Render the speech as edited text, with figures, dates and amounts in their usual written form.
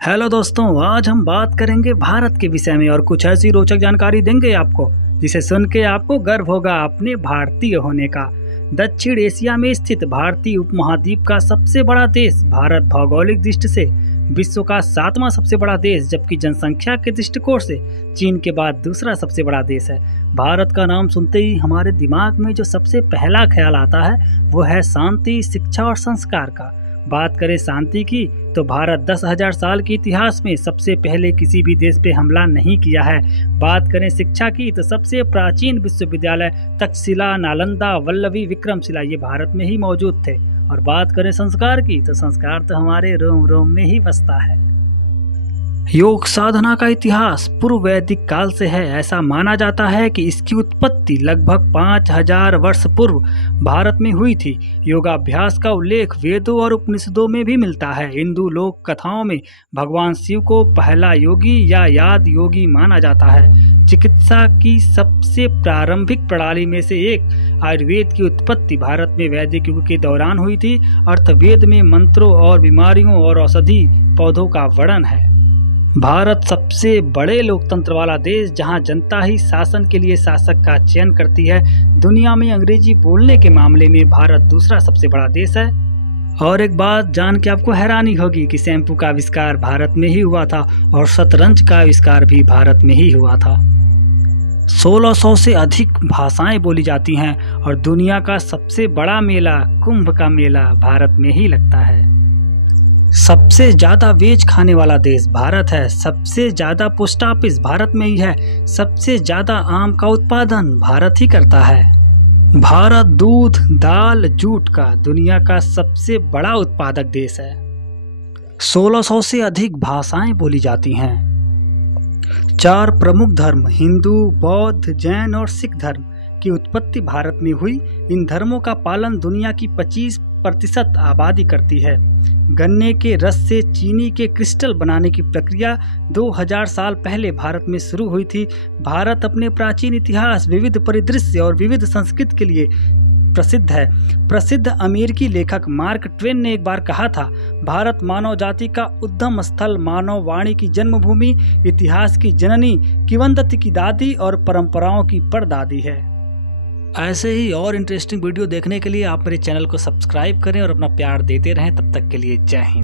Hello दोस्तों, आज हम बात करेंगे भारत के विषय में और कुछ ऐसी रोचक जानकारी देंगे आपको जिसे सुन के आपको गर्व होगा अपने भारतीय होने का। दक्षिण एशिया में स्थित भारतीय उपमहाद्वीप का सबसे बड़ा देश भारत भौगोलिक दृष्टि से विश्व का 7वां सबसे बड़ा देश, जबकि जनसंख्या के दृष्टिकोण से चीन के बाद दूसरा सबसे बड़ा देश है। भारत का नाम सुनते ही हमारे दिमाग में जो सबसे पहला ख्याल आता है वो है शांति, शिक्षा और संस्कार का। बात करें शांति की तो भारत 10,000 साल के इतिहास में सबसे पहले किसी भी देश पे हमला नहीं किया है। बात करें शिक्षा की तो सबसे प्राचीन विश्वविद्यालय तक्षशिला, नालंदा, वल्लभी विक्रमशिला ये भारत में ही मौजूद थे। और बात करें संस्कार की तो संस्कार तो हमारे रोम रोम में ही बसता है। योग साधना का इतिहास पूर्व वैदिक काल से है। ऐसा माना जाता है कि इसकी उत्पत्ति लगभग 5,000 वर्ष पूर्व भारत में हुई थी। योगाभ्यास का उल्लेख वेदों और उपनिषदों में भी मिलता है। हिंदू लोक कथाओं में भगवान शिव को पहला योगी या याद योगी माना जाता है। चिकित्सा की सबसे प्रारंभिक प्रणाली में से एक आयुर्वेद की उत्पत्ति भारत में वैदिक युग के दौरान हुई थी। अर्थवेद में मंत्रों और बीमारियों और औषधि पौधों का वर्णन है। भारत सबसे बड़े लोकतंत्र वाला देश, जहां जनता ही शासन के लिए शासक का चयन करती है। दुनिया में अंग्रेजी बोलने के मामले में भारत दूसरा सबसे बड़ा देश है। और एक बात जान के आपको हैरानी होगी कि शैम्पू का आविष्कार भारत में ही हुआ था और शतरंज का आविष्कार भी भारत में ही हुआ था। 1600 से अधिक भाषाएं बोली जाती हैं और दुनिया का सबसे बड़ा मेला कुंभ का मेला भारत में ही लगता है। सबसे ज्यादा वेज खाने वाला देश भारत है। सबसे ज्यादा पोस्ट ऑफिस भारत में ही है। सबसे ज्यादा आम का उत्पादन भारत ही करता है। भारत दूध, दाल, जूट का दुनिया का सबसे बड़ा उत्पादक देश है। 1600 से अधिक भाषाएं बोली जाती हैं। 4 प्रमुख धर्म हिंदू, बौद्ध, जैन और सिख धर्म की उत्पत्ति भारत में हुई। इन धर्मों का पालन दुनिया की 25% आबादी करती है। गन्ने के रस से चीनी के क्रिस्टल बनाने की प्रक्रिया 2000 साल पहले भारत में शुरू हुई थी। भारत अपने प्राचीन इतिहास, विविध परिदृश्य और विविध संस्कृति के लिए प्रसिद्ध है। प्रसिद्ध अमेरिकी लेखक मार्क ट्वेन ने एक बार कहा था, भारत मानव जाति का उद्गम स्थल, मानव वाणी की जन्मभूमि, इतिहास की जननी, किंवदंती की दादी और परंपराओं की परदादी है। ऐसे ही और इंटरेस्टिंग वीडियो देखने के लिए आप मेरे चैनल को सब्सक्राइब करें और अपना प्यार देते रहें। तब तक के लिए जय हिंद।